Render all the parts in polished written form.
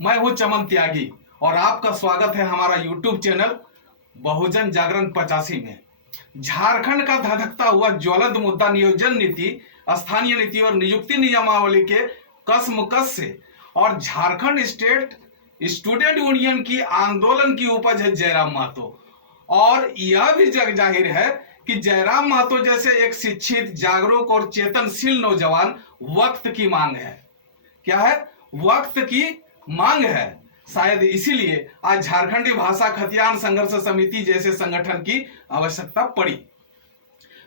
मैं हूं चमन त्यागी और आपका स्वागत है हमारा यूट्यूब चैनल बहुजन जागरण 85 में। झारखंड का धधकता हुआ ज्वलंत मुद्दा नियोजन नीति, स्थानीय नीति और नियुक्ति नियमावली के कसमकस से और झारखंड स्टेट स्टूडेंट यूनियन की आंदोलन की उपज है जयराम महतो। और यह भी जग जाहिर है कि जयराम महतो जैसे एक शिक्षित, जागरूक और चेतनशील नौजवान वक्त की मांग है। क्या है? वक्त की मांग है। शायद इसीलिए आज झारखंडी भाषा खतियान संघर्ष समिति जैसे संगठन की आवश्यकता पड़ी।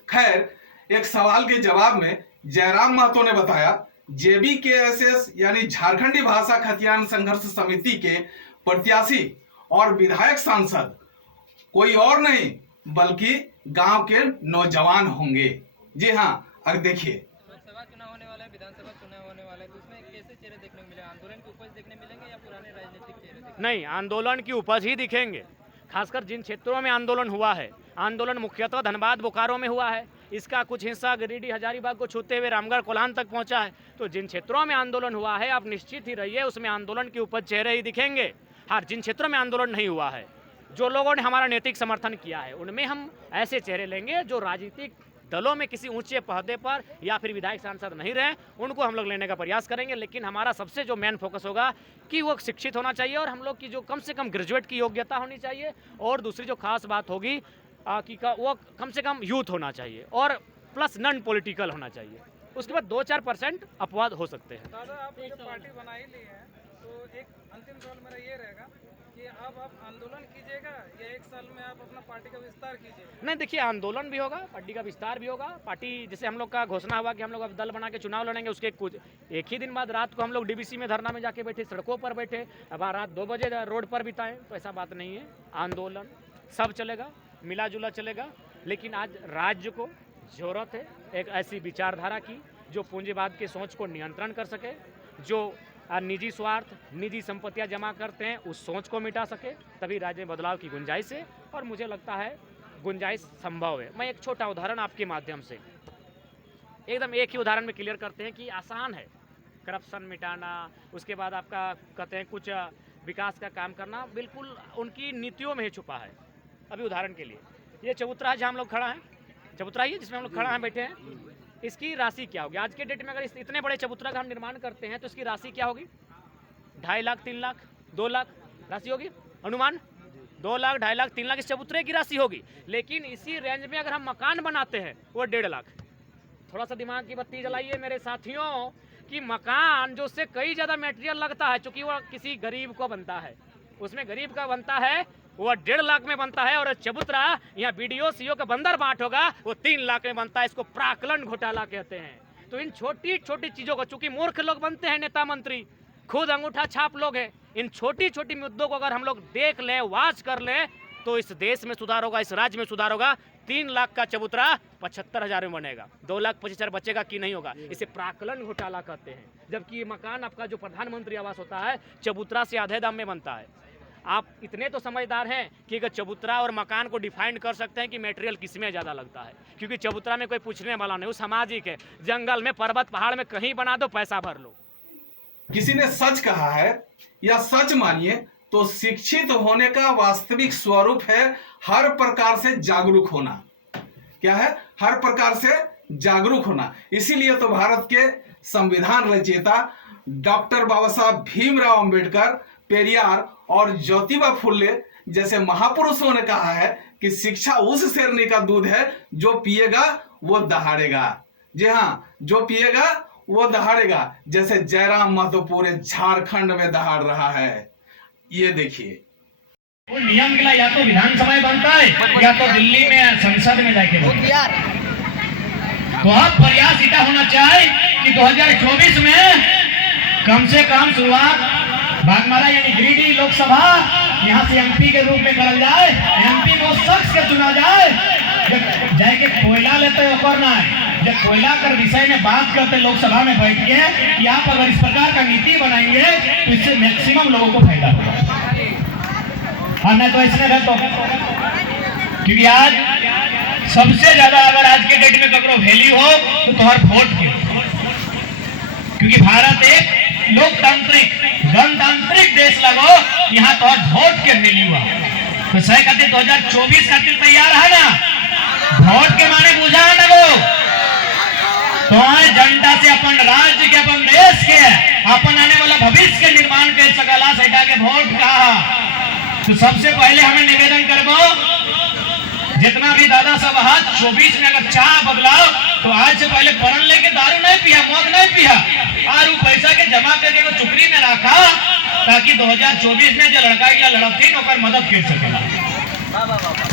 खैर, एक सवाल के जवाब में जयराम महतो ने बताया, JBKSS यानी झारखंडी भाषा खतियान संघर्ष समिति के प्रत्याशी और विधायक सांसद कोई और नहीं बल्कि गांव के नौजवान होंगे। जी हाँ, अगर देखिए, लोकसभा चुनाव होने वाला है, विधानसभा चुनाव होने वाला है, तो उसमें कैसे चेहरे देखने को मिले? आंदोलन की उपज देखने मिलेंगे या पुराने राजनीतिक चेहरे? नहीं, आंदोलन की उपज ही दिखेंगे। खासकर जिन क्षेत्रों में आंदोलन हुआ है, आंदोलन मुख्यतः धनबाद बोकारो में हुआ है। इसका कुछ हिस्सा गिरिडीह हजारीबाग को छूते हुए रामगढ़ कोल्हान तक पहुंचा है। तो जिन क्षेत्रों में आंदोलन हुआ है, आप निश्चित ही रहिए उसमें आंदोलन की उपज चेहरे ही दिखेंगे। हाँ, जिन क्षेत्रों में आंदोलन नहीं हुआ है, जो लोगों ने हमारा नैतिक समर्थन किया है, उनमें हम ऐसे चेहरे लेंगे जो राजनीतिक दलों में किसी ऊंचे पहदे पर या फिर विधायक सांसद नहीं रहे, उनको हम लोग लेने का प्रयास करेंगे। लेकिन हमारा सबसे जो मेन फोकस होगा कि वो शिक्षित होना चाहिए और हम लोग की जो कम से कम ग्रेजुएट की योग्यता होनी चाहिए। और दूसरी जो खास बात होगी कि वो कम से कम यूथ होना चाहिए और प्लस नॉन पॉलिटिकल होना चाहिए। उसके बाद 2-4% अपवाद हो सकते हैं। दादा, आप जब पार्टी बना ही ली है तो एक अंतिम सवाल मेरा ये रहेगा कि अब आप आंदोलन कीजिएगा या एक साल में आप अपना पार्टी का विस्तार कीजिएगा? नहीं, देखिए, आंदोलन भी होगा, पार्टी का विस्तार भी होगा। पार्टी जैसे हम लोग का घोषणा हुआ कि हम लोग अब दल बना के चुनाव लड़ेंगे, उसके कुछ एक ही दिन बाद रात को हम लोग DBC में धरना में जाके बैठे, सड़कों पर बैठे, अब रात 2 बजे रोड पर बिताएं, तो ऐसा बात नहीं है। आंदोलन सब चलेगा, मिला जुला चलेगा। लेकिन आज राज्य को जरूरत है एक ऐसी विचारधारा की जो पूंजीवाद की सोच को नियंत्रण कर सके, जो निजी स्वार्थ, निजी संपत्तियां जमा करते हैं, उस सोच को मिटा सके, तभी राज्य में बदलाव की गुंजाइश है। और मुझे लगता है गुंजाइश संभव है। मैं एक छोटा उदाहरण आपके माध्यम से एकदम एक ही उदाहरण में क्लियर करते हैं कि आसान है करप्शन मिटाना, उसके बाद आपका कहते हैं कुछ विकास का काम करना, बिल्कुल उनकी नीतियों में ही छुपा है। अभी उदाहरण के लिए ये चबूतरा जहाँ हम लोग खड़ा हैं, चबूतरा ही जिसमें हम लोग खड़ा हैं बैठे हैं, इसकी राशि क्या होगी? आज के डेट में अगर इतने बड़े चबूतरा का हम निर्माण करते हैं तो इसकी राशि क्या होगी? 2.5 लाख, 3 लाख, 2 लाख राशि होगी अनुमान। 2 लाख, 2.5 लाख, 3 लाख इस चबूतरे की राशि होगी। लेकिन इसी रेंज में अगर हम मकान बनाते हैं वो 1.5 लाख। थोड़ा सा दिमाग की बत्ती जलाइए मेरे साथियों कि मकान जो उससे कई ज़्यादा मटेरियल लगता है, चूँकि वो किसी गरीब को बनता है, उसमें गरीब का बनता है, वो 1.5 लाख में बनता है। और चबूतरा यहाँ BDO CO का बंदर बाट होगा, वो 3 लाख में बनता है। इसको प्राक्कलन घोटाला कहते हैं। तो इन छोटी छोटी चीज़ों को, चूंकि मूर्ख लोग बनते हैं नेता मंत्री, खुद अंगूठा छाप लोग हैं, इन छोटी छोटी मुद्दों को अगर हम लोग देख लें, वाच कर लें, तो इस देश में सुधार होगा, इस राज्य में सुधार होगा। 3 लाख का चबूतरा 75,000 में बनेगा, 2,25,000 बचेगा कि नहीं होगा। इसे प्राक्कलन घोटाला कहते हैं। जबकि ये मकान आपका जो प्रधानमंत्री आवास होता है, चबूतरा से आधे दाम में बनता है। आप इतने तो समझदार हैं कि अगर चबूतरा और मकान को डिफाइन कर सकते हैं कि मटेरियल किसमें ज़्यादा लगता है, क्योंकि चबूतरा में कोई पूछने वाला नहीं, वो सामाजिक है। जंगल में, पर्वत पहाड़ में कहीं बना दो, पैसा भर लो। किसी ने सच कहा है या सच मानिए तो शिक्षित होने का वास्तविक स्वरूप है हर प्रकार से जागरूक होना। क्या है? हर प्रकार से जागरूक होना। इसीलिए तो भारत के संविधान रचयिता डॉक्टर बाबा साहब भीमराव अंबेडकर, पेरियार और ज्योतिबा फुले जैसे महापुरुषों ने कहा है कि शिक्षा उस शेरनी का दूध है जो पिएगा वो दहाड़ेगा। जी हाँ, जो पिएगा वो दहाड़ेगा। जैसे जयराम महतो पूरे झारखंड में दहाड़ रहा है। ये देखिए, वो नियम के लिए या तो विधानसभा में बनता है या तो दिल्ली में संसद में जाके बनता है। तो अब प्रयास इतना होना चाहिए कि 2024 में कम से कम शुरुआत भागमारा यानी गिरिडीह लोकसभा यहाँ से MP के रूप में करल जाए। MP को शख्स के चुना जाए। जब जाके कोयला लेते हो करना है, जब कोयला कर विषय में बात करते लोकसभा में बैठ के कि आप अगर इस प्रकार का नीति बनाएंगे तो इससे मैक्सिमम लोगों को फायदा होगा। हाँ, नहीं तो इसमें रहते, क्योंकि आज सबसे ज्यादा अगर आज के डेट में ककरो वैल्यू हो तो तुम्हारा वोट के, क्योंकि भारत एक लोकतांत्रिक गणतांत्रिक देश लगो यहाँ तो वोट के मिली हुआ तो सही खातिर 2024 खातिर तैयार है ना, वोट के माने बुझा न गो तो जनता से अपन राज्य के, अपन देश के, अपन आने वाला भविष्य के निर्माण कर सकला सैटा के वोट कहा। तो सबसे पहले हमें निवेदन करबो जितना भी दादा सब हाथ 24 में अगर चाह बदलाव तो आज से पहले परण लेके दारू नहीं पिया, मौत नहीं पिया और वो पैसा के जमा करके वो चुकरी में रखा ताकि 2024 में जो लड़का या लड़की ओकर मदद कर सकेला।